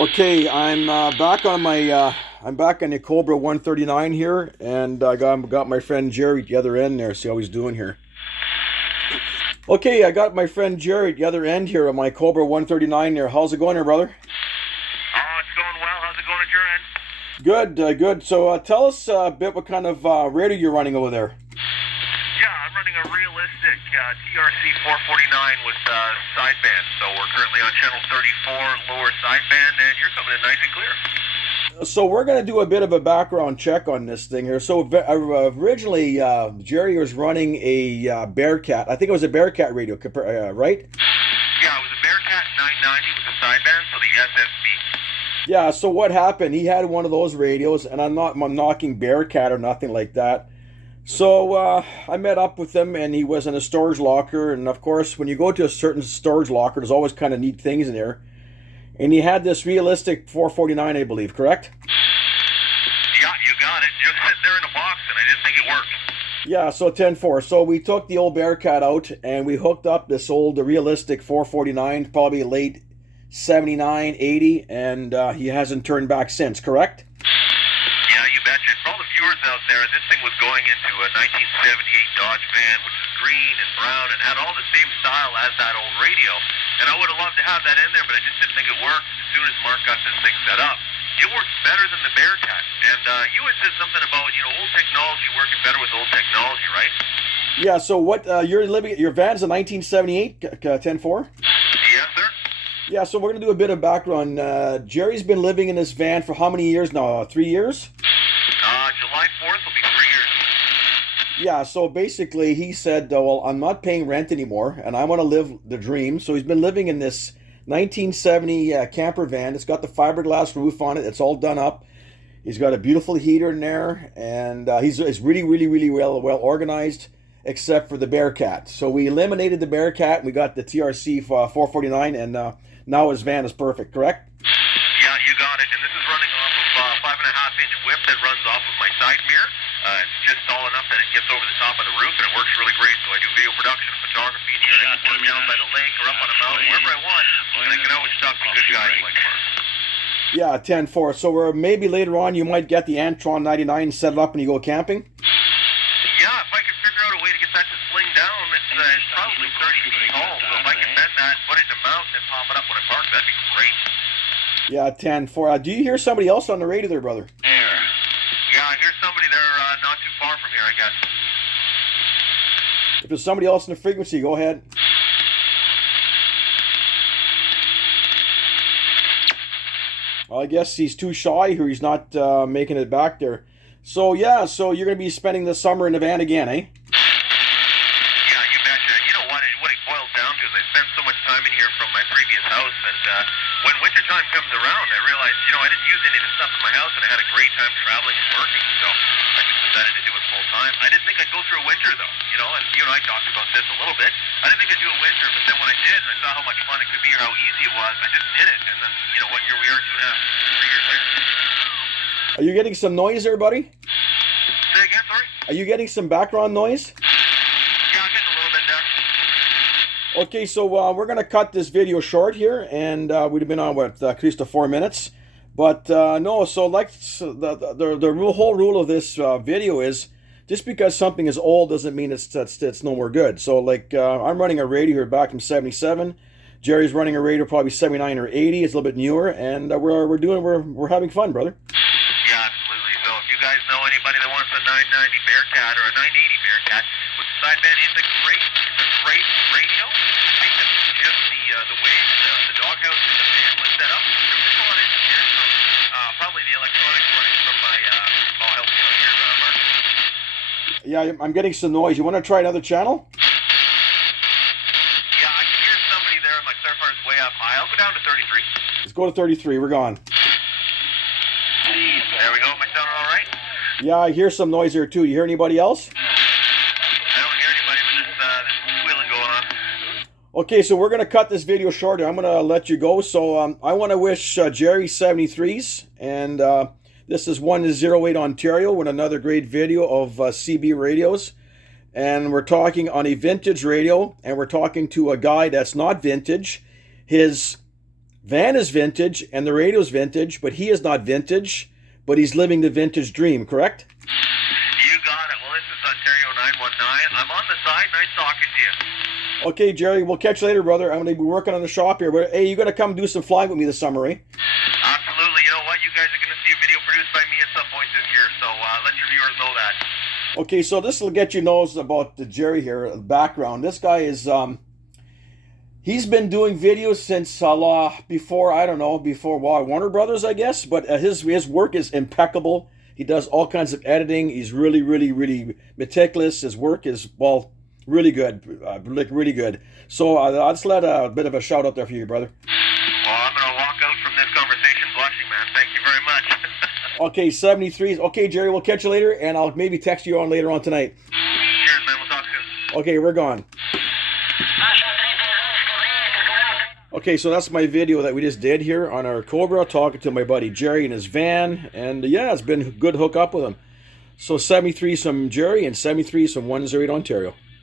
Okay, I'm back on the Cobra 139 here, and I got my friend Jerry at the other end there. See how he's doing here. Okay, I got my friend Jerry at the other end here on my Cobra 139 there. How's it going there, brother? Oh, it's going well. How's it going at your end? Good, good. So tell us a bit what kind of radio you're running over there. Yeah, I'm running a realistic TRC 449 with sideband. So we're currently on channel 34, lower sideband, and you're coming in nice and clear. So we're going to do a bit of a background check on this thing here. So originally, Jerry was running a Bearcat. I think it was a Bearcat radio, right? Yeah, it was a Bearcat 990 with the sideband, so the SSB. Yeah, so what happened? He had one of those radios, and I'm knocking Bearcat or nothing like that. So I met up with him, and he was in a storage locker. And of course, when you go to a certain storage locker, there's always kind of neat things in there. And he had this realistic 449, I believe, correct? Yeah, you got it. Just sitting there in a box, and I didn't think it worked. Yeah, so 10-4. So we took the old Bearcat out, and we hooked up this old realistic 449, probably late 79, 80, and he hasn't turned back since, correct? Yeah, you betcha. For all the viewers out there, this thing was going into a 1978 Dodge van, which was green and brown and had all the same style as that old radio. And I would have loved to have that in there, but I just didn't think it worked. As soon as Mark got this thing set up, it works better than the Bearcat. And you had said something about, old technology working better with old technology, right? Yeah, so what, your van's a 1978 10-4? Yes, sir. Yeah, so we're going to do a bit of background. Jerry's been living in this van for how many years now? 3 years? July 4th will be 3 years. Yeah, so basically he said, well, I'm not paying rent anymore, and I want to live the dream. So he's been living in this 1970 camper van. It's got the fiberglass roof on it. It's all done up. He's got a beautiful heater in there, and it's really, really, really well organized, except for the Bearcat. So we eliminated the Bearcat, and we got the TRC 449, and now his van is perfect, correct? Yeah, you got it. And this is running off of 5.5-inch whip that runs off of my side mirror. It's just tall enough that it gets over the top of the roof, and it works really great. So I do video production and photography in here. I can work down by the lake or up on a mountain, wherever I want, and I can always talk to good guys like Mark. Yeah, 10-4. So maybe later on you might get the Antron 99 and set it up when you go camping? Yeah, if I could figure out a way to get that to sling down, it's probably 30 feet tall. So if I can bend that, put it in a mount, and pop it up when I park, that'd be great. Yeah, 10-4. Do you hear somebody else on the radio there, brother? There. Yeah, I hear somebody there not too far from here, I guess. If there's somebody else in the frequency, go ahead. Well, I guess he's too shy or he's not making it back there. So, yeah, so you're going to be spending the summer in the van again, eh? Yeah, you betcha. You know what it boils down to is I spent so much time in here from my previous house that when wintertime comes around, I realized, I didn't use any of the stuff in my house, and I had a great time traveling and working, so I just decided to do it full time. I didn't think I'd go through a winter, though, and you and I talked about this a little bit. I didn't think I'd do a winter, but then when I did, and I saw how much fun it could be or how easy it was, I just did it, and then, here we are 2.5, 3 years later. Are you getting some noise there, buddy? Say again, sorry? Are you getting some background noise? Yeah, I'm getting a little bit there. Okay, so we're going to cut this video short here, and we've been on, close to 4 minutes. But no, so like the whole rule of this video is, just because something is old doesn't mean it's no more good. So like I'm running a radio here back from 77. Jerry's running a radio probably 79 or 80. It's a little bit newer, and we're having fun, brother. Yeah, absolutely. So if you guys know anybody that wants a 990 Bearcat or a 980 Bearcat with the sideband, it's a great radio. I think that just the way the doghouse in the van was set up. There's just a lot of interference from probably the electronics running from my. I'll help you out here, Mark. Yeah, I'm getting some noise. You want to try another channel? Yeah, I can hear somebody there. My clarifier is way up high. I'll go down to 33. Let's go to 33. We're gone. There we go. Am I sounding all right? Yeah, I hear some noise here too. You hear anybody else? I don't hear anybody with this squealing going on. Okay, so we're going to cut this video short. I'm going to let you go. So I want to wish Jerry 73s, and this is 108 Ontario with another great video of CB radios. And we're talking on a vintage radio, and we're talking to a guy that's not vintage. His Van is vintage and the radio's vintage, but he is not vintage, but he's living the vintage dream, correct? You got it. Well, this is Ontario 919. I'm on the side. Nice talking to you. Okay, Jerry, we'll catch you later, brother. I'm going to be working on the shop here. But hey, you got to come do some flying with me this summer, eh? Absolutely. You know what? You guys are going to see a video produced by me at some point this year, so let your viewers know that. Okay, so this will get you knows about the Jerry here, background. This guy is, he's been doing videos since before, I don't know, before Warner Brothers, I guess. But his work is impeccable. He does all kinds of editing. He's really, really, really meticulous. His work is, well, really good, really good. So I'll just let a bit of a shout out there for you, brother. Well, I'm going to walk out from this conversation blushing, man. Thank you very much. Okay, 73. Okay, Jerry, we'll catch you later, and I'll maybe text you on later on tonight. Cheers, man. We'll talk soon. Okay, we're gone. Okay, so that's my video that we just did here on our Cobra, talking to my buddy Jerry in his van, and yeah, it's been a good hook up with him. So 73 from Jerry and 73 from 108 Ontario.